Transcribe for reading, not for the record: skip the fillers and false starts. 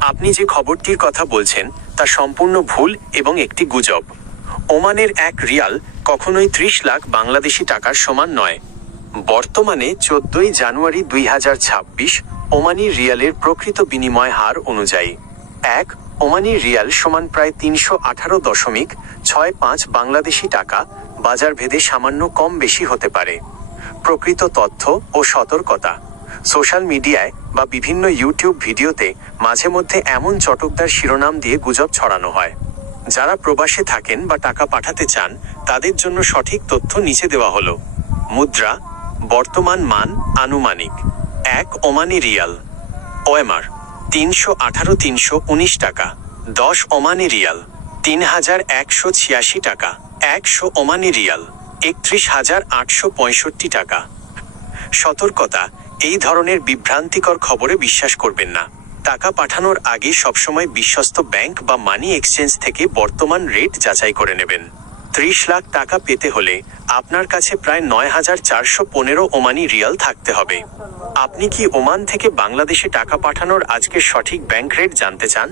আপনি যে খবরটির কথা বলছেন তা সম্পূর্ণ ভুল এবং একটি গুজব। ওমানের এক রিয়াল কখনোই 30 লাখ বাংলাদেশি টাকার সমান নয়। বর্তমানে 14ই জানুয়ারি 2026 ওমানি রিয়ালের প্রকৃত বিনিময় হার অনুযায়ী এক ওমানি রিয়াল সমান প্রায় 318.65 বাংলাদেশি টাকা। বাজার ভেদে সামান্য কম বেশি হতে পারে। প্রকৃত তথ্য ও সতর্কতা। সোশ্যাল মিডিয়ায় বা বিভিন্ন ইউটিউব ভিডিওতে মাঝে মধ্যে এমন চটকদার শিরোনাম দিয়ে গুজব ছড়ানো হয়। যারা প্রবাসে থাকেন বা টাকা পাঠাতে চান তাদের জন্য সঠিক তথ্য নিচে দেওয়া হলো। মুদ্রা বর্তমান মান আনুমানিক 1 ওমানি রিয়াল ওএমআর 319 টাকা। 10 ওমানি রিয়াল 3186 টাকা। 100 ওমানি রিয়াল 31,865 টাকা। সতর্কতা, এই ধরনের বিভ্রান্তিকর খবরে বিশ্বাস করবেন না। টাকা পাঠানোর আগে সবসময় বিশ্বস্ত ব্যাংক বা মানি এক্সচেঞ্জ থেকে বর্তমান রেট যাচাই করে নেবেন। 30 লাখ টাকা পেতে হলে আপনার কাছে প্রায় 9,415 ওমানি রিয়াল থাকতে হবে। আপনি কি ওমান থেকে বাংলাদেশে টাকা পাঠানোর আজকের সঠিক ব্যাংক রেট জানতে চান?